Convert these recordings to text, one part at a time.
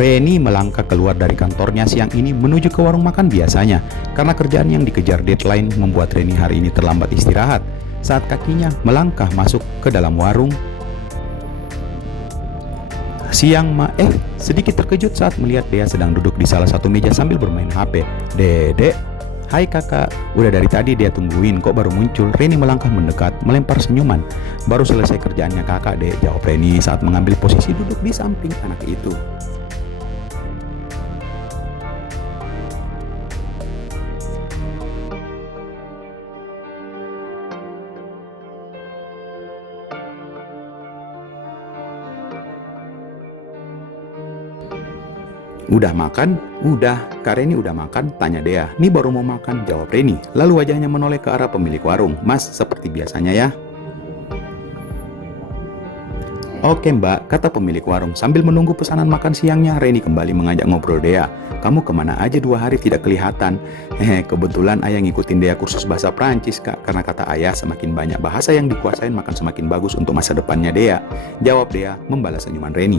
Reni melangkah keluar dari kantornya siang ini menuju ke warung makan biasanya. Karena kerjaan yang dikejar deadline membuat Reni hari ini terlambat istirahat. Saat kakinya melangkah masuk ke dalam warung, sedikit terkejut saat melihat Dea sedang duduk di salah satu meja sambil bermain HP. "Dedek." "Hai kakak, udah dari tadi dia tungguin, kok baru muncul?" Reni melangkah mendekat, melempar senyuman. "Baru selesai kerjaannya kakak, Dek," jawab Reni saat mengambil posisi duduk di samping anak itu. "Udah makan?" "Udah." "Kak Reni udah makan?" tanya Dea. "Nih baru mau makan," jawab Reni. Lalu wajahnya menoleh ke arah pemilik warung. "Mas, seperti biasanya ya." "Oke mbak," kata pemilik warung. Sambil menunggu pesanan makan siangnya, Reni kembali mengajak ngobrol Dea. "Kamu kemana aja 2 hari tidak kelihatan?" Kebetulan ayah ngikutin Dea kursus bahasa Prancis kak. Karena kata ayah semakin banyak bahasa yang dikuasain makan semakin bagus untuk masa depannya Dea, jawab Dea membalas senyuman Reni.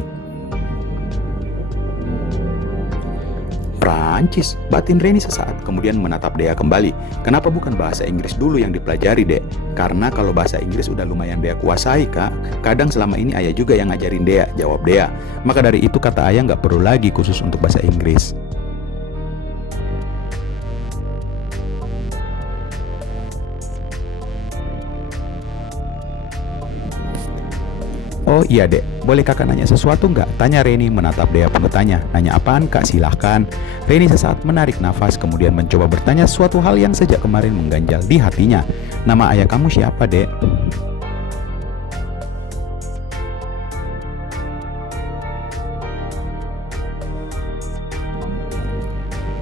"Prancis?" batin Reni sesaat, kemudian menatap Dea kembali. "Kenapa bukan bahasa Inggris dulu yang dipelajari, Dek?" "Karena kalau bahasa Inggris udah lumayan Dea kuasai, Kak. Kadang selama ini ayah juga yang ngajarin Dea," jawab Dea. "Maka dari itu kata ayah nggak perlu lagi khusus untuk bahasa Inggris." "Oh iya dek, boleh kakak nanya sesuatu nggak?" tanya Reni menatap Dea penuh tanya. "Nanya apaan kak, silahkan." Reni sesaat menarik nafas kemudian mencoba bertanya suatu hal yang sejak kemarin mengganjal di hatinya. "Nama ayah kamu siapa dek?"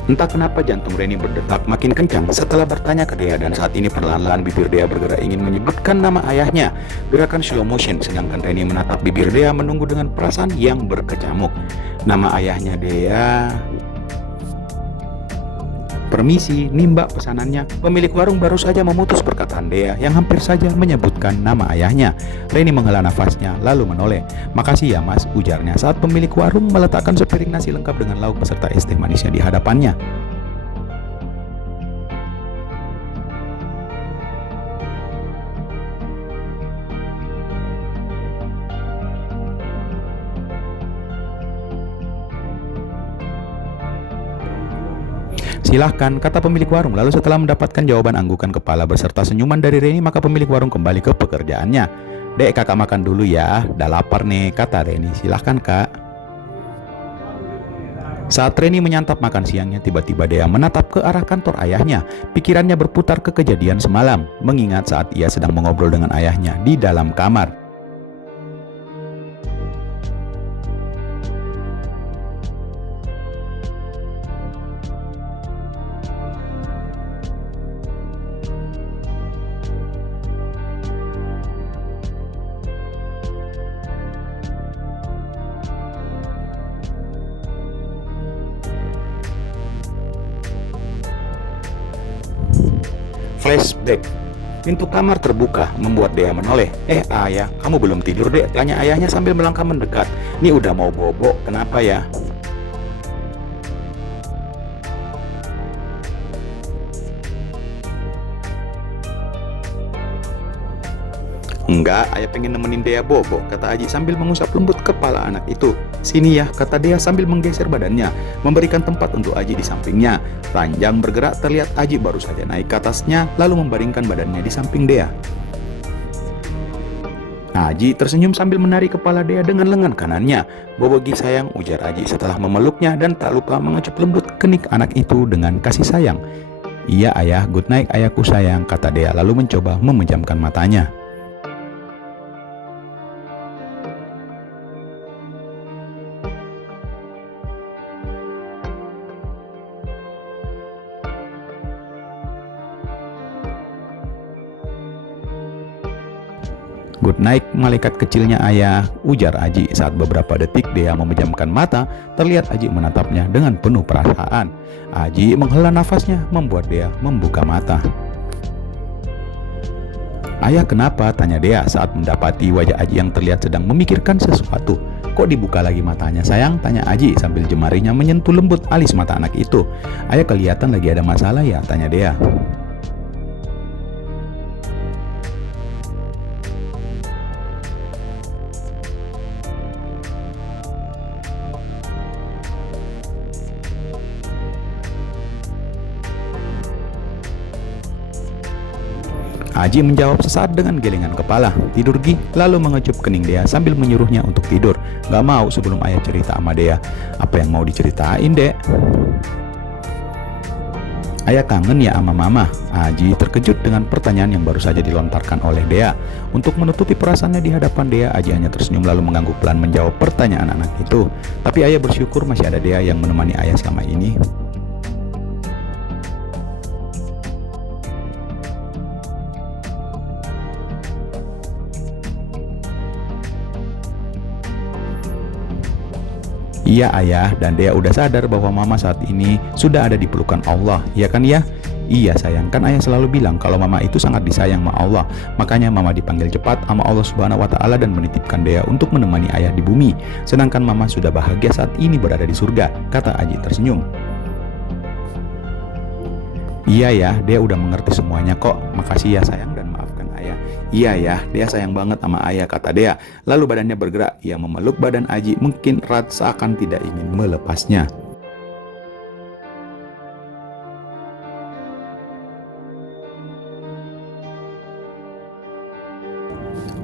Entah kenapa jantung Reni berdetak makin kencang setelah bertanya ke Dea, dan saat ini perlahan-lahan bibir Dea bergerak ingin menyebutkan nama ayahnya. Gerakan slow motion, sedangkan Reni menatap bibir Dea menunggu dengan perasaan yang berkecamuk. Nama ayahnya Dea... "Permisi, nih mbak pesanannya." Pemilik warung baru saja memutus perkataan Dea yang hampir saja menyebutkan nama ayahnya. Reni menghela nafasnya lalu menoleh. "Makasih ya mas," ujarnya saat pemilik warung meletakkan sepiring nasi lengkap dengan lauk beserta es teh manisnya di hadapannya. "Silahkan," kata pemilik warung. Lalu setelah mendapatkan jawaban anggukan kepala beserta senyuman dari Reni, maka pemilik warung kembali ke pekerjaannya. "Dek, kakak makan dulu ya, udah lapar nih," kata Reni. "Silahkan kak." Saat Reni menyantap makan siangnya, tiba-tiba Dea menatap ke arah kantor ayahnya. Pikirannya berputar ke kejadian semalam, mengingat saat ia sedang mengobrol dengan ayahnya di dalam kamar. Flashback. Pintu kamar terbuka, membuat Dea menoleh. Ayah, kamu belum tidur dek?" tanya ayahnya sambil melangkah mendekat. "Nih udah mau bobo, kenapa ya?" "Enggak, ayah pengen nemenin Dea bobo," kata Aji sambil mengusap lembut kepala anak itu. "Sini ya," kata Dea sambil menggeser badannya, memberikan tempat untuk Aji di sampingnya. Ranjang bergerak, terlihat Aji baru saja naik ke atasnya, lalu membaringkan badannya di samping Dea. Aji tersenyum sambil menarik kepala Dea dengan lengan kanannya. "Bobogi sayang," ujar Aji setelah memeluknya dan tak lupa mengecup lembut kening anak itu dengan kasih sayang. "Iya ayah, good night ayahku sayang," kata Dea lalu mencoba memejamkan matanya. "Good night malaikat kecilnya ayah," ujar Aji saat beberapa detik Dea memejamkan mata. Terlihat Aji menatapnya dengan penuh perasaan. Aji menghela nafasnya membuat Dea membuka mata. "Ayah kenapa?" tanya Dea saat mendapati wajah Aji yang terlihat sedang memikirkan sesuatu. "Kok dibuka lagi matanya sayang?" tanya Aji sambil jemarinya menyentuh lembut alis mata anak itu. "Ayah kelihatan lagi ada masalah ya?" tanya Dea. Aji menjawab sesaat dengan gelengan kepala. "Tidur Gi," lalu mengecup kening Dea sambil menyuruhnya untuk tidur. "Gak mau sebelum ayah cerita sama Dea." "Apa yang mau diceritain, Dek?" "Ayah kangen ya sama mama." Aji terkejut dengan pertanyaan yang baru saja dilontarkan oleh Dea. Untuk menutupi perasaannya di hadapan Dea, Aji hanya tersenyum lalu mengangguk pelan menjawab pertanyaan anak itu. Tapi ayah bersyukur masih ada Dea yang menemani ayah selama ini. "Iya ayah, dan Dea udah sadar bahwa mama saat ini sudah ada di pelukan Allah, iya kan ya?" "Iya sayang, kan ayah selalu bilang kalau mama itu sangat disayang sama Allah. Makanya mama dipanggil cepat sama Allah Subhanahu wa Ta'ala dan menitipkan Dea untuk menemani ayah di bumi. Sedangkan mama sudah bahagia saat ini berada di surga," kata Aji tersenyum. "Iya ya, Dea udah mengerti semuanya kok. Makasih ya sayang dan maafkan ayah." "Iya ya, Dea sayang banget sama ayah," kata Dea. Lalu badannya bergerak, ia memeluk badan Aji mungkin erat seakan tidak ingin melepasnya.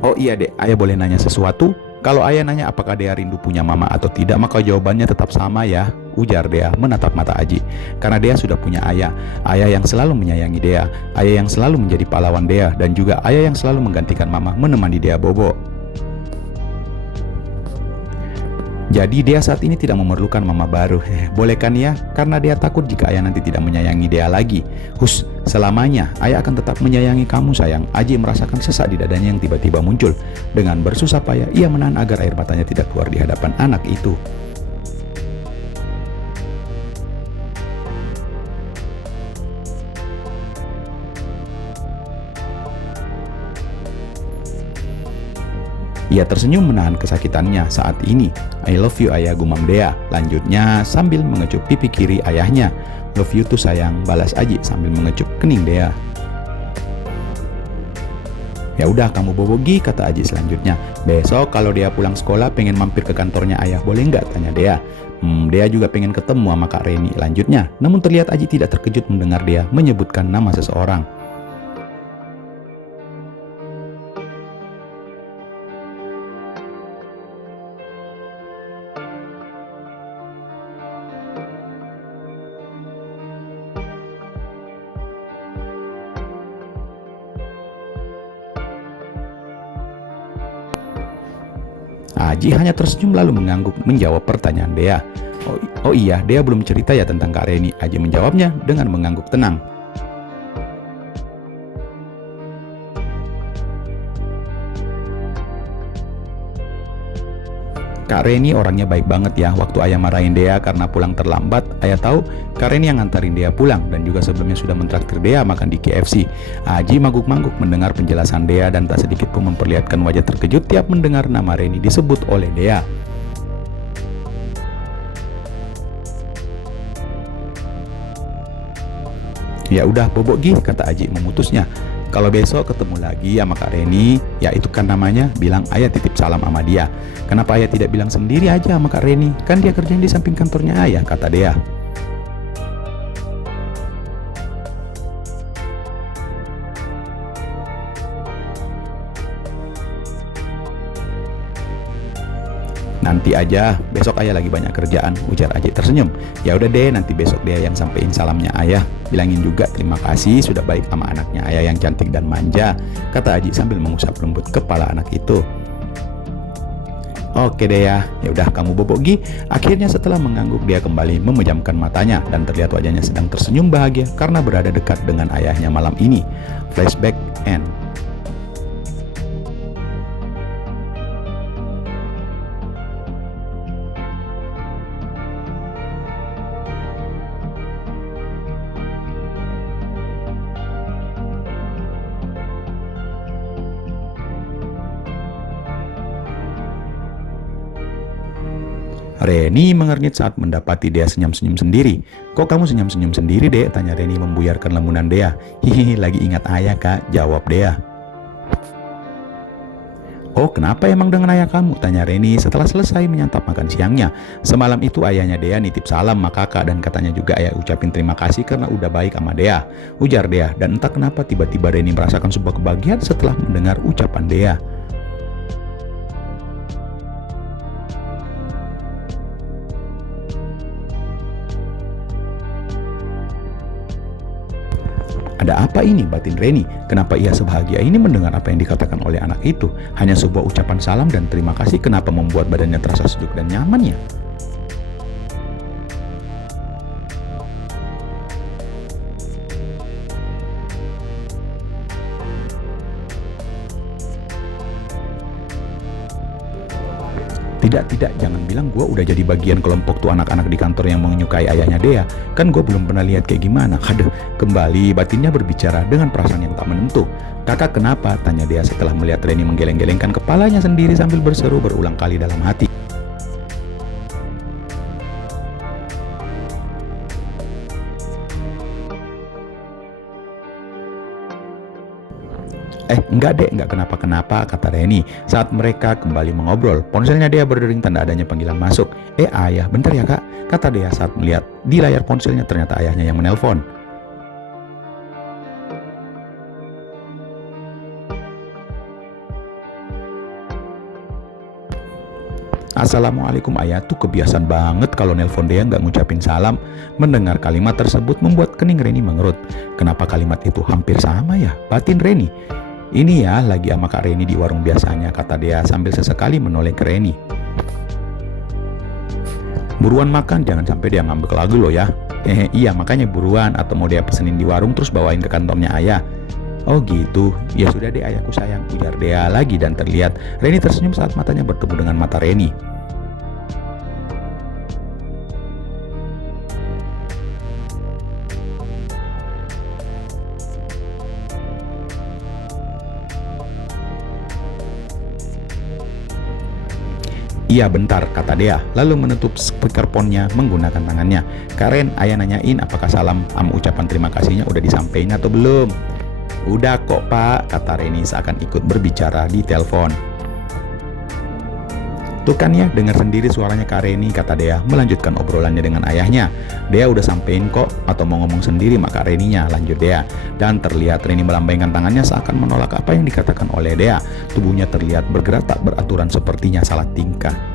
"Oh iya dek, ayah boleh nanya sesuatu?" Kalau ayah nanya apakah Dea rindu punya mama atau tidak, maka jawabannya tetap sama ya, ujar Dea menatap mata Aji. Karena Dea sudah punya ayah, ayah yang selalu menyayangi Dea, ayah yang selalu menjadi pahlawan Dea, dan juga ayah yang selalu menggantikan mama menemani Dea bobo. Jadi Dea saat ini tidak memerlukan mama baru. Boleh kan ya? Karena Dea takut jika ayah nanti tidak menyayangi Dea lagi. "Hus, selamanya ayah akan tetap menyayangi kamu sayang." Aji merasakan sesak di dadanya yang tiba-tiba muncul. Dengan bersusah payah ia menahan agar air matanya tidak keluar di hadapan anak itu. Ia tersenyum menahan kesakitannya saat ini. "I love you ayah," gumam Dea. Lanjutnya sambil mengecup pipi kiri ayahnya. "Love you tuh sayang," balas Aji sambil mengecup kening Dea. "Ya udah kamu bobo Gi," kata Aji selanjutnya. "Besok kalau Dea pulang sekolah pengen mampir ke kantornya ayah boleh nggak?" tanya Dea. Dea juga pengen ketemu sama Kak Reni," lanjutnya. Namun terlihat Aji tidak terkejut mendengar Dea menyebutkan nama seseorang. Aji hanya tersenyum lalu mengangguk menjawab pertanyaan Dea. Oh iya, Dea belum cerita ya tentang Kak Reni." Aji menjawabnya dengan mengangguk tenang. "Kak Reni orangnya baik banget ya. Waktu ayah marahin Dea karena pulang terlambat, ayah tahu Kak Reni yang ngantarin Dea pulang dan juga sebelumnya sudah mentraktir Dea makan di KFC." Aji mangguk-mangguk mendengar penjelasan Dea dan tak sedikit pun memperlihatkan wajah terkejut tiap mendengar nama Reni disebut oleh Dea. "Ya udah bobo Gi," kata Aji memutusnya. "Kalau besok ketemu lagi sama Kak Reni, ya itu kan namanya, bilang ayah titip salam sama dia." "Kenapa ayah tidak bilang sendiri aja sama Kak Reni? Kan dia kerjain di samping kantornya ayah," kata Dea. "Nanti aja, besok ayah lagi banyak kerjaan," ujar Aji tersenyum. "Ya udah deh, nanti besok Dea yang sampein salamnya ayah. Bilangin juga terima kasih sudah baik sama anaknya ayah yang cantik dan manja," kata Aji sambil mengusap lembut kepala anak itu. "Oke deh ya udah kamu bobo Gi." Akhirnya setelah mengangguk dia kembali memejamkan matanya dan terlihat wajahnya sedang tersenyum bahagia karena berada dekat dengan ayahnya malam ini. Flashback end. Reni mengernyit saat mendapati Dea senyum-senyum sendiri. "Kok kamu senyum-senyum sendiri, Dek?" tanya Reni membuyarkan lamunan Dea. "Hihihi, lagi ingat ayah, Kak," jawab Dea. "Oh, kenapa emang dengan ayah kamu?" tanya Reni setelah selesai menyantap makan siangnya. "Semalam itu ayahnya Dea nitip salam sama kakak dan katanya juga ayah ucapin terima kasih karena udah baik sama Dea," ujar Dea. Dan entah kenapa tiba-tiba Reni merasakan sebuah kebahagiaan setelah mendengar ucapan Dea. "Ada apa ini?" batin Reni. Kenapa ia sebahagia ini mendengar apa yang dikatakan oleh anak itu? Hanya sebuah ucapan salam dan terima kasih kenapa membuat badannya terasa sejuk dan nyaman ya? Tidak, jangan bilang gue udah jadi bagian kelompok tuh anak-anak di kantor yang menyukai ayahnya Dea. Kan gue belum pernah lihat kayak gimana. Aduh, kembali batinnya berbicara dengan perasaan yang tak menentu. "Kakak kenapa?" tanya Dea setelah melihat Reni menggeleng-gelengkan kepalanya sendiri sambil berseru berulang kali dalam hati. Enggak dek, enggak kenapa-kenapa," kata Reni saat mereka kembali mengobrol. Ponselnya Dea berdering tanda adanya panggilan masuk. Ayah, bentar ya kak," kata Dea saat melihat di layar ponselnya ternyata ayahnya yang menelpon. "Assalamualaikum ayah." Tuh kebiasaan banget kalau nelpon Dea nggak ngucapin salam. Mendengar kalimat tersebut membuat kening Reni mengerut. Kenapa kalimat itu hampir sama ya, batin Reni. "Ini ya lagi sama Kak Reni di warung biasanya," kata Dea sambil sesekali menoleh ke Reni. "Buruan makan, jangan sampai dia ngambek lagi loh ya." Iya makanya buruan, atau mau dia pesenin di warung terus bawain ke kantornya ayah?" "Oh gitu, ya sudah deh ayahku sayang," ujar Dea lagi dan terlihat Reni tersenyum saat matanya bertemu dengan mata Reni. "Iya bentar," kata Dea, lalu menutup speakerphone-nya menggunakan tangannya. "Karen, ayah nanyain apakah salam sama ucapan terima kasihnya udah disampaikan atau belum?" "Udah kok pak," kata Reni seakan ikut berbicara di telepon. "Tuh kan ya, dengar sendiri suaranya Kak Reni," kata Dea melanjutkan obrolannya dengan ayahnya. "Dea udah sampein kok, atau mau ngomong sendiri sama Kak Reninya," lanjut Dea. Dan terlihat Reni melambaikan tangannya seakan menolak apa yang dikatakan oleh Dea. Tubuhnya terlihat bergerak tak beraturan sepertinya salah tingkah.